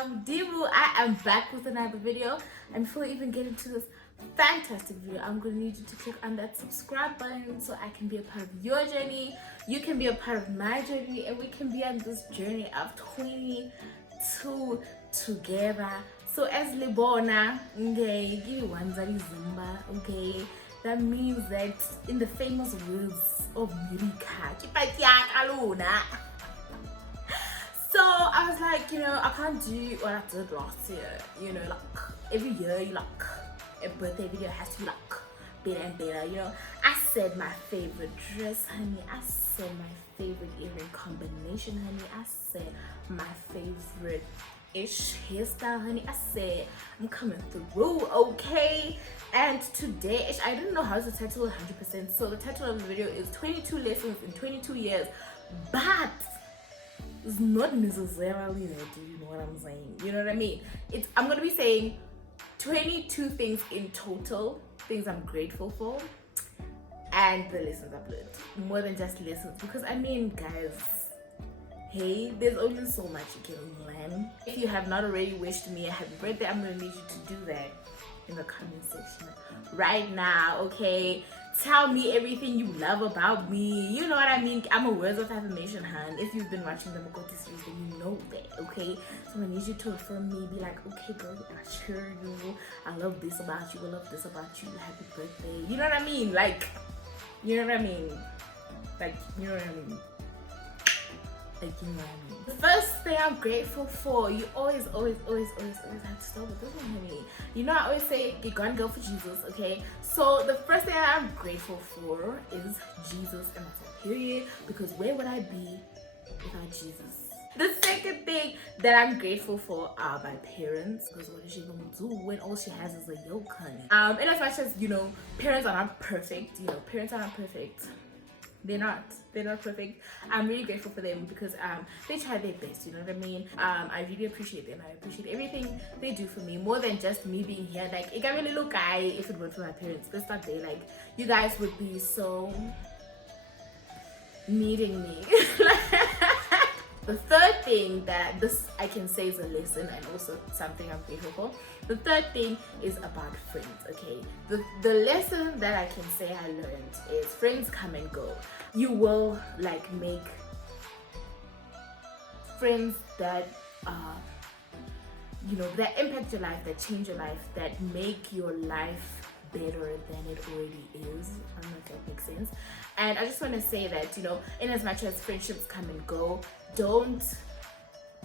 Dibu. I am back with another video, and before we even get into this fantastic video, I'm going to need you to click on that subscribe button so I can be a part of your journey, you can be a part of my journey, and we can be on this journey of 22 together. So as Libona, okay, give you one Zari Zumba, okay, that means that in the famous words of America, so I was like, I can't do what I did last year. Like every year, a birthday video has to be like better and better. I said my favorite dress, honey. I said my favorite earring combination, honey. I said my favorite ish hairstyle, honey. I said I'm coming through, okay? And today, I didn't know how to title 100%. So the title of the video is 22 lessons in 22 years, but it's not necessarily that, you know what I'm saying? You know what I mean? I'm gonna be saying 22 things in total, things I'm grateful for, and the lessons I've learned. More than just lessons, because I mean, guys, hey, there's only so much you can learn. If you have not already wished me a happy birthday, I'm gonna need you to do that in the comment section right now, okay? Tell me everything you love about me. You know what I mean? I'm a words of affirmation, hun. If you've been watching the Makoti series, then you know that, okay? So I need you to affirm me. Be like, okay, girl, I cheer you. I love this about you. I love this about you. Happy birthday. You know what I mean? Like, you know what I mean? Like, you know what I mean? Like, you know what I mean? The first thing I'm grateful for, you always have to start with this one, honey. I always say, get gone, go for Jesus, okay? So the first thing I'm grateful for is Jesus, and that's a period, because where would I be without Jesus? The second thing that I'm grateful for are my parents, because what is she gonna do when all she has is a yoke, honey? And as much as, parents are not perfect, parents are not perfect. They're not perfect. I'm really grateful for them because they try their best, you know what I mean? I really appreciate them. I appreciate everything they do for me, more than just me being here. Like, it can really look if it weren't for my parents. Let's start there. Like, you guys would be so needing me. The third thing that I can say is a lesson, and also something I'm grateful for. The third thing is about friends, okay? The lesson that I can say I learned is friends come and go. You will make friends that that impact your life, that change your life, that make your life better than it already is. I don't know if that makes sense. And I just want to say that, in as much as friendships come and go, don't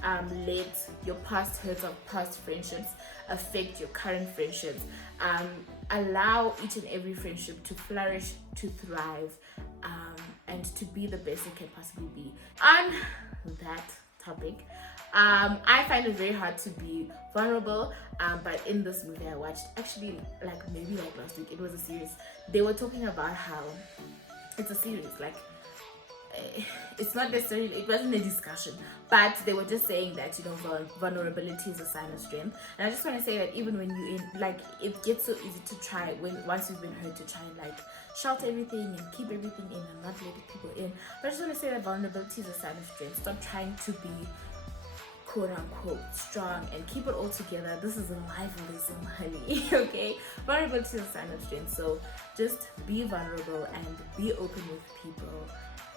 let your past hurts of past friendships affect your current friendships. Allow each and every friendship to flourish, to thrive, and to be the best it can possibly be. On that topic, I find it very hard to be vulnerable, but in this movie I watched, actually maybe last week, it was a series. They were talking about how it's a series, it's not necessarily, it wasn't a discussion, but they were just saying that vulnerability is a sign of strength. And I just want to say that even when you it gets so easy to try once you've been hurt, to try and shout everything and keep everything in and not letting people in. But I just want to say that vulnerability is a sign of strength. Stop trying to be quote unquote strong and keep it all together. This is a life lesson, honey. Okay, vulnerability is a sign of strength. So just be vulnerable and be open with people,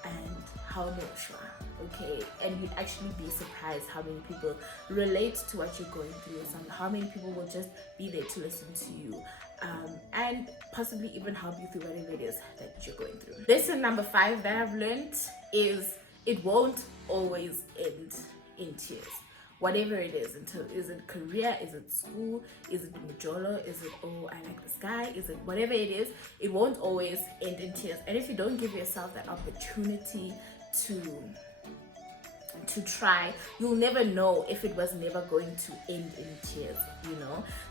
and how okay? And you'd actually be surprised how many people relate to what you're going through, and how many people will just be there to listen to you, and possibly even help you through whatever it is that you're going through. Lesson number 5 that I've learned is it won't always end in tears. Whatever it is, is it career, is it school, is it mujolo, is it I like this guy, is it whatever it is, it won't always end in tears. And if you don't give yourself that opportunity to try, you'll never know if it was never going to end in tears,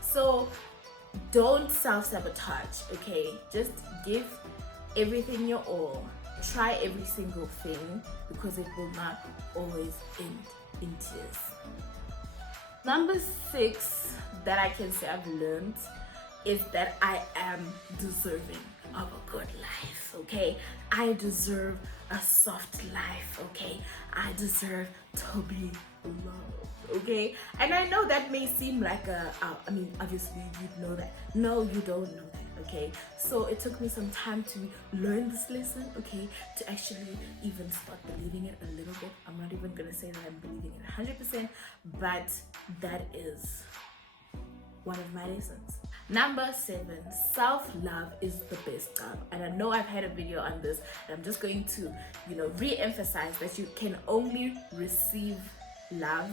So don't self-sabotage, okay? Just give everything your all. Try every single thing, because it will not always end in tears. Number 6 that I can say I've learned is that I am deserving of a good life, okay? I deserve a soft life, okay? I deserve to be loved, okay? And I know that may seem like I mean, obviously you know that. No, you don't know that, okay? So it took me some time to learn this lesson, okay? To actually even start believing it a little bit. I'm not even gonna say that I'm believing it 100%, but that is one of my lessons. Number 7, self-love is the best love. And I know I've had a video on this, and I'm just going to, re-emphasize that you can only receive love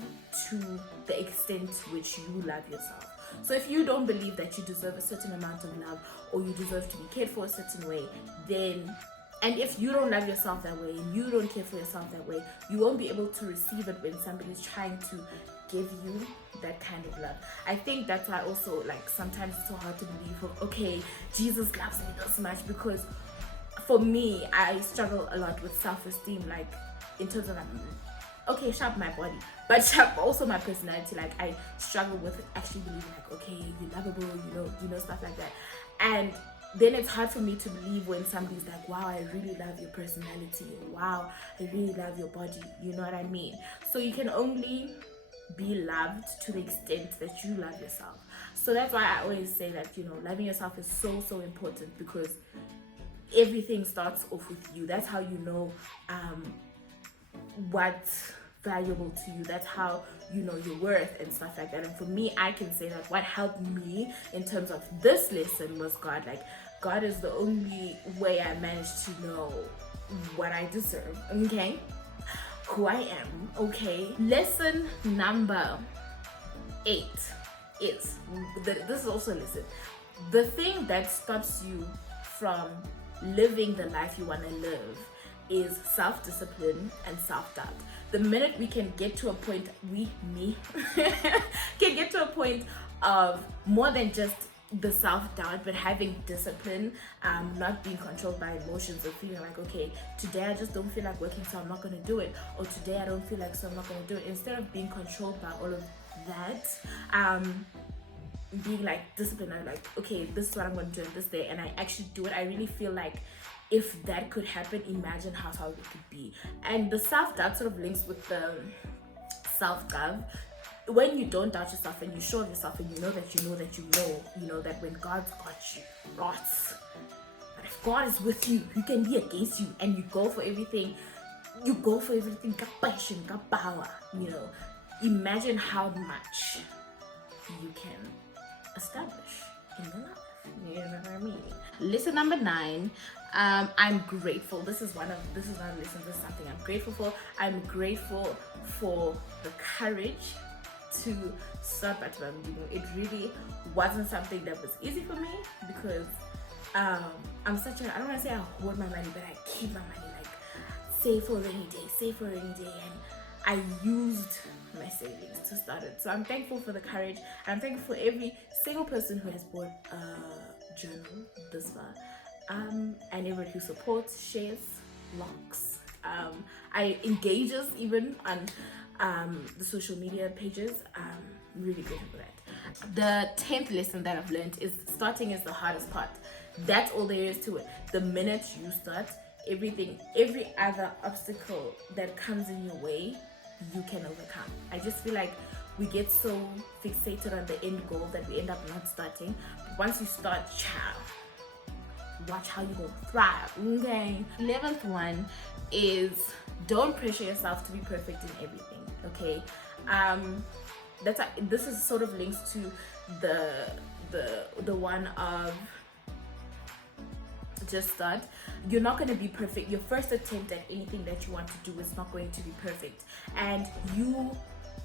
to the extent to which you love yourself. So if you don't believe that you deserve a certain amount of love, or you deserve to be cared for a certain way, then, and if you don't love yourself that way, and you don't care for yourself that way, you won't be able to receive it when somebody's trying to give you that kind of love. I think that's why also, like, sometimes it's so hard to believe, okay, Jesus loves me this much, because for me, I struggle a lot with self-esteem, like, in terms of, okay, sharp my body, but sharp also my personality. Like, I struggle with actually believing, like, okay, you're lovable, you know, stuff like that. And then it's hard for me to believe when somebody's like, wow, I really love your personality, wow, I really love your body, you know what I mean? So you can only be loved to the extent that you love yourself. So that's why I always say that, loving yourself is so important, because everything starts off with you. That's how you know what's valuable to you. That's how you know your worth and stuff like that. And for me, I can say that what helped me in terms of this lesson was God. Like, God is the only way I managed to know what I deserve, okay? Who I am, okay? Lesson number 8 is, this is also a lesson. The thing that stops you from living the life you want to live is self-discipline and self-doubt. The minute we can get to a point, can get to a point of more than just the self-doubt, but having discipline, not being controlled by emotions, or feeling like, okay, today I just don't feel like working, so I'm not going to do it, or today I don't feel like, so I'm not going to do it. Instead of being controlled by all of that, being like disciplined, I'm like, okay, this is what I'm going to do on this day, and I actually do it. I really feel like if that could happen, imagine how it could be. And the self-doubt sort of links with the self-love. When you don't doubt yourself and you sure of yourself, and you know that when God's got you, lots. But if God is with you, who can be against you? And you go for everything, got passion, got power, imagine how much you can establish in your life. You know what I mean? Lesson number 9, I'm grateful. This is not a lesson, this is something I'm grateful for. I'm grateful for the courage to start Bachelor. It really wasn't something that was easy for me, because I'm such a, I don't want to say I hoard my money, but I keep my money, like, save for a rainy day, and I used my savings to start it. So I'm thankful for the courage. I'm thankful for every single person who has bought a journal this far, and everyone who supports, shares, likes, I engages even on the social media pages. I'm really grateful for that. The 10th lesson that I've learned is starting is the hardest part. That's all there is to it. The minute you start, every other obstacle that comes in your way, you can overcome. I just feel like we get so fixated on the end goal that we end up not starting. But once you start, watch how you go thrive, okay? 11th one is, don't pressure yourself to be perfect in everything, okay? This is sort of links to the one of just start. You're not going to be perfect. Your first attempt at anything that you want to do is not going to be perfect, and you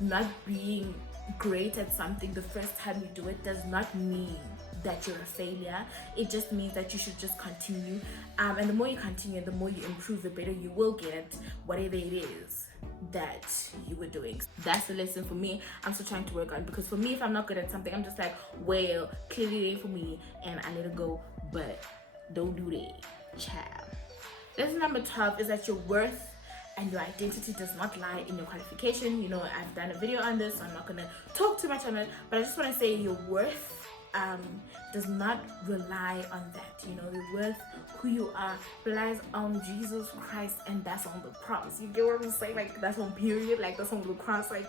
not being great at something the first time you do it does not mean that you're a failure. It just means that you should just continue, and the more you continue, the more you improve, the better you will get at whatever it is that you were doing. That's the lesson for me. I'm still trying to work on, because for me, if I'm not good at something, I'm just like, well, clearly it ain't for me, and I let it go. But don't do that, child. Lesson number 12 is that your worth and your identity does not lie in your qualification. I've done a video on this, so I'm not gonna talk too much on it, but I just want to say your worth does not rely on that. Your worth, who you are, relies on Jesus Christ, and that's on the cross. You get what I'm saying? Like, that's on period, like that's on the cross. Like,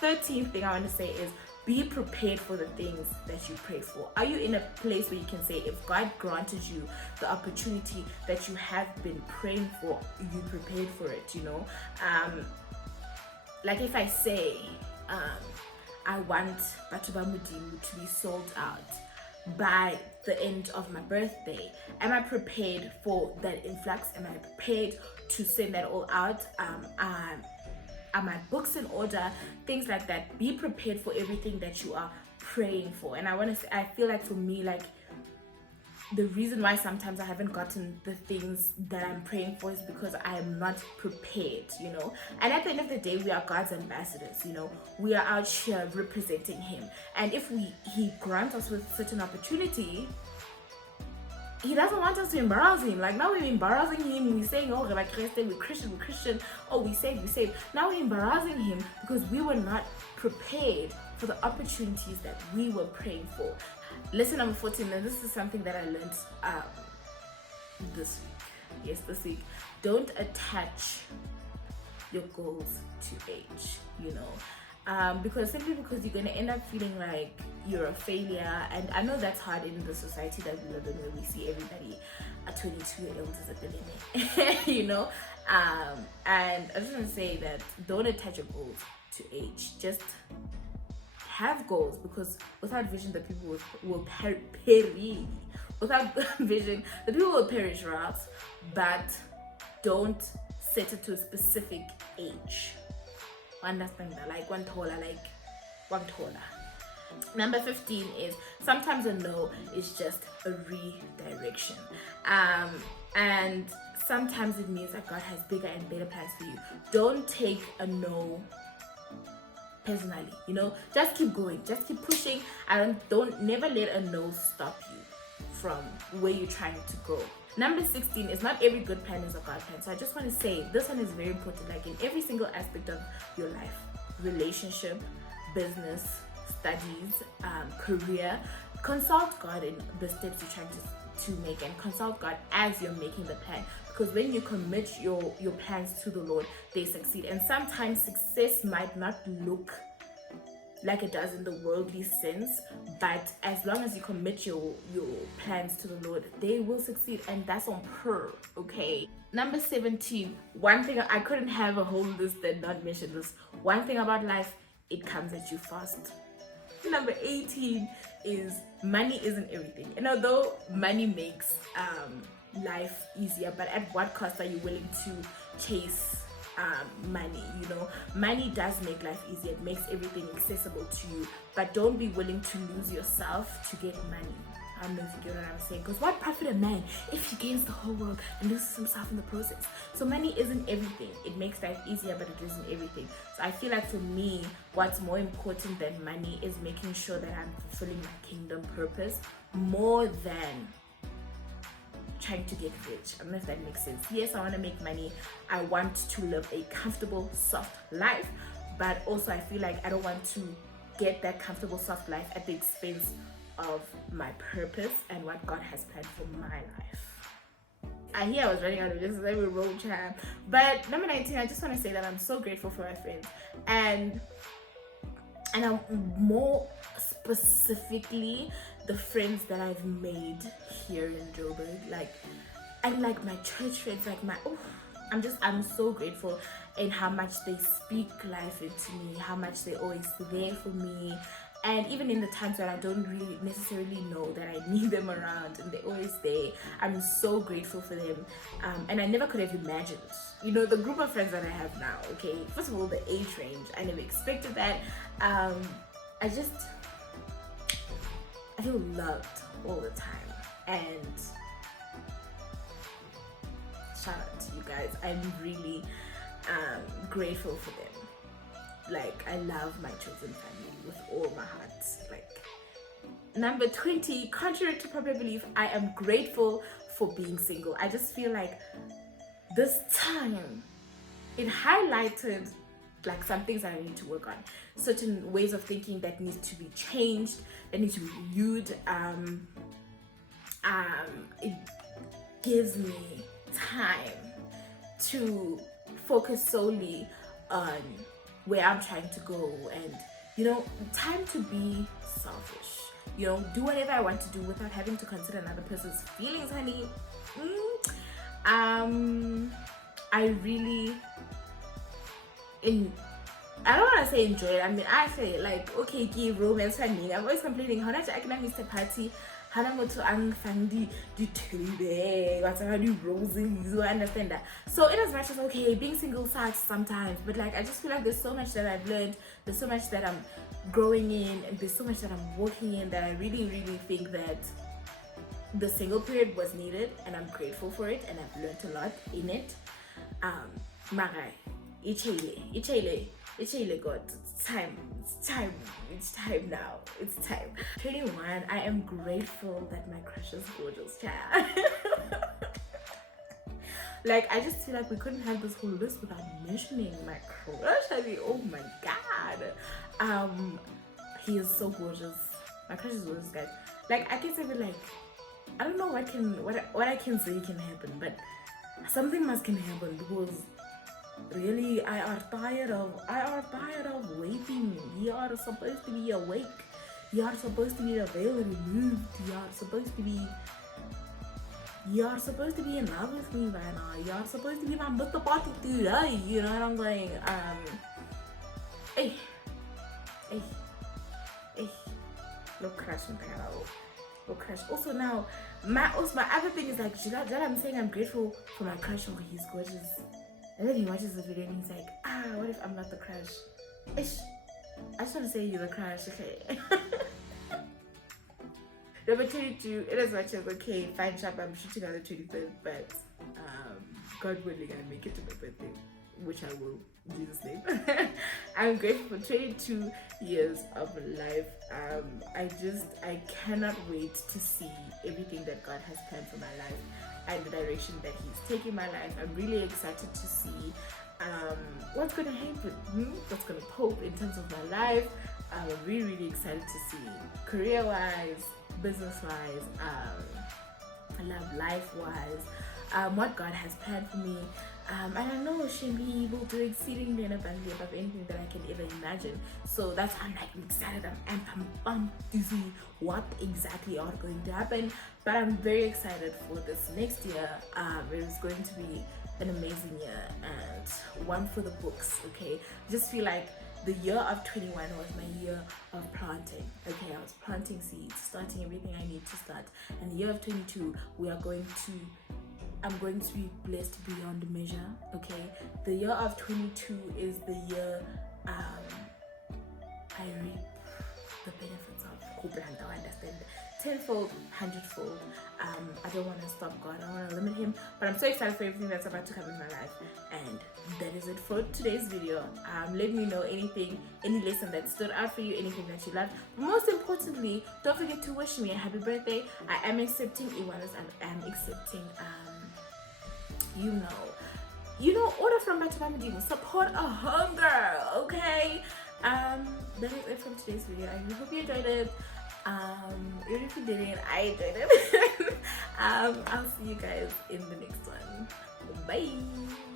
13th thing I want to say is be prepared for the things that you pray for. Are you in a place where you can say, if God granted you the opportunity that you have been praying for, you prepared for it, you know? Like if I say, I want Batuba Mudimu to be sold out by the end of my birthday, am I prepared for that influx? Am I prepared to send that all out? Are my books in order? Things like that. Be prepared for everything that you are praying for. And I want to say, I feel like for me, like the reason why sometimes I haven't gotten the things that I'm praying for is because I am not prepared, you know. And at the end of the day, we are God's ambassadors, you know. We are out here representing Him. And if He grants us with certain opportunity, He doesn't want us to embarrass Him. Like now we're embarrassing Him. We're saying, oh, we're Christian. Oh, we saved. Now we're embarrassing Him because we were not prepared for the opportunities that we were praying for. Lesson number 14, and this is something that I learned this week. Yes, this week. Don't attach your goals to age, you know. Because simply because you're gonna end up feeling like you're a failure, and I know that's hard in the society that we live in, where we see everybody at 22-year-olds as a billionaire, you know. And I just want to say that don't attach your goals to age. Just have goals, because without vision, the people will perish. Without vision, the people will perish, right? But don't set it to a specific age. Understand that? Like one taller. Number 15 is sometimes a no is just a redirection. And sometimes it means that God has bigger and better plans for you. Don't take a no personally, you know. Just keep going, just keep pushing, and don't never let a no stop you from where you're trying to go. Number 16 is not every good plan is a God plan. So I just want to say this one is very important. Like in every single aspect of your life, relationship, business, studies, career, consult God in the steps you're trying to make, and consult God as you're making the plan, because when you commit your plans to the Lord, they succeed. And sometimes success might not look like it does in the worldly sense, but as long as you commit your plans to the Lord, they will succeed, and that's on per. Okay. Number 17, one thing I couldn't have a whole list and not mention this. One thing about life, it comes at you fast. Number 18 is money isn't everything. And although money makes life easier, but at what cost are you willing to chase money? You know, money does make life easier. It makes everything accessible to you, but don't be willing to lose yourself to get money. I don't know if you get what I'm saying, because what profit a man if he gains the whole world and loses himself in the process? So money isn't everything. It makes life easier, but it isn't everything. So I feel like for me, what's more important than money is making sure that I'm fulfilling my kingdom purpose more than trying to get rich. I don't know if that makes sense. Yes, I want to make money. I want to live a comfortable, soft life, but also I feel like I don't want to get that comfortable, soft life at the expense of my purpose and what God has planned for my life. I hear I was running out of this every road chat. But number 19, I just want to say that I'm so grateful for my friends, and I'm more specifically the friends that I've made here in Joburg. Like, and like my church friends, like I'm so grateful in how much they speak life into me, how much they're always there for me. And even in the times that I don't really necessarily know that I need them around, and they're always there, I'm so grateful for them. And I never could have imagined, you know, the group of friends that I have now. Okay, first of all, the age range, I never expected that. I feel loved all the time, and shout out to you guys. I'm really grateful for them. Like, I love my chosen family with all my heart. Like, number 20, contrary to popular belief, I am grateful for being single. I just feel like this time it highlighted like some things that I need to work on, certain ways of thinking that need to be changed, that need to be renewed. It gives me time to focus solely on where I'm trying to go, and you know, time to be selfish, you know, do whatever I want to do without having to consider another person's feelings, honey. I really I don't want to say enjoy it. I mean, I feel like, okay, give romance funding. I'm always complaining how much I can miss the party. How I'm going to unfund the table, what's how do roses, you understand that. So in as much as, okay, being single sucks sometimes, but like I just feel like there's so much that I've learned, there's so much that I'm growing in, and there's so much that I'm working in, that I really think that the single period was needed, and I'm grateful for it, and I've learned a lot in it. Marai, Ichele, God, it's time now, it's time. 21, I am grateful that my crush is gorgeous, child. Like, I just feel like we couldn't have this whole list without mentioning my crush. I mean, oh my god. He is so gorgeous. My crush is gorgeous, guys. Like, I can say that, like, I don't know what I can say can happen, but something must can happen, because really I are tired of waiting. You are supposed to be awake. You are supposed to be the veil removed. You are supposed to be in love with me by now. You are supposed to be my birthday party today. You know what I'm saying? Hey. Look, crush, look, crush. Also now, my other thing is like, that I'm saying I'm grateful for my crush. Oh, he's gorgeous. And then he watches the video and he's like, what if I'm not the crush? Ish. I just want to say you're the crush, okay? Number 22, it is much as okay, fine sharp, I'm shooting on the 25th, but God willing, I make it to my birthday, which I will, in Jesus' name. I'm grateful for 22 years of life. I cannot wait to see everything that God has planned for my life and the direction that He's taking my life. I'm really excited to see what's going to happen, what's going to pop in terms of my life. I'm really excited to see career-wise, business-wise, life-wise, what God has planned for me. And I know He will do exceedingly and abundantly above anything that I can ever imagine. So that's why I'm like excited. I'm pumped to see what exactly are going to happen. But I'm very excited for this next year. It is going to be an amazing year and one for the books. Okay, I just feel like the year of 21 was my year of planting. Okay, I was planting seeds, starting everything I need to start. And the year of 22, I'm going to be blessed beyond measure. Okay, the year of 22 is the year I reap the benefits of Kublanda. I understand tenfold, hundredfold. I don't want to stop God. I don't want to limit Him, but I'm so excited for everything that's about to come in my life. And that is it for today's video. Let me know any lesson that stood out for you, anything that you loved. But most importantly, don't forget to wish me a happy birthday. I am accepting Iwanas, and I am accepting order from Batamamadimu. Support a homegirl, okay? That is it from today's video. I hope you enjoyed it. Even if you didn't, I enjoyed it. I'll see you guys in the next one. Bye.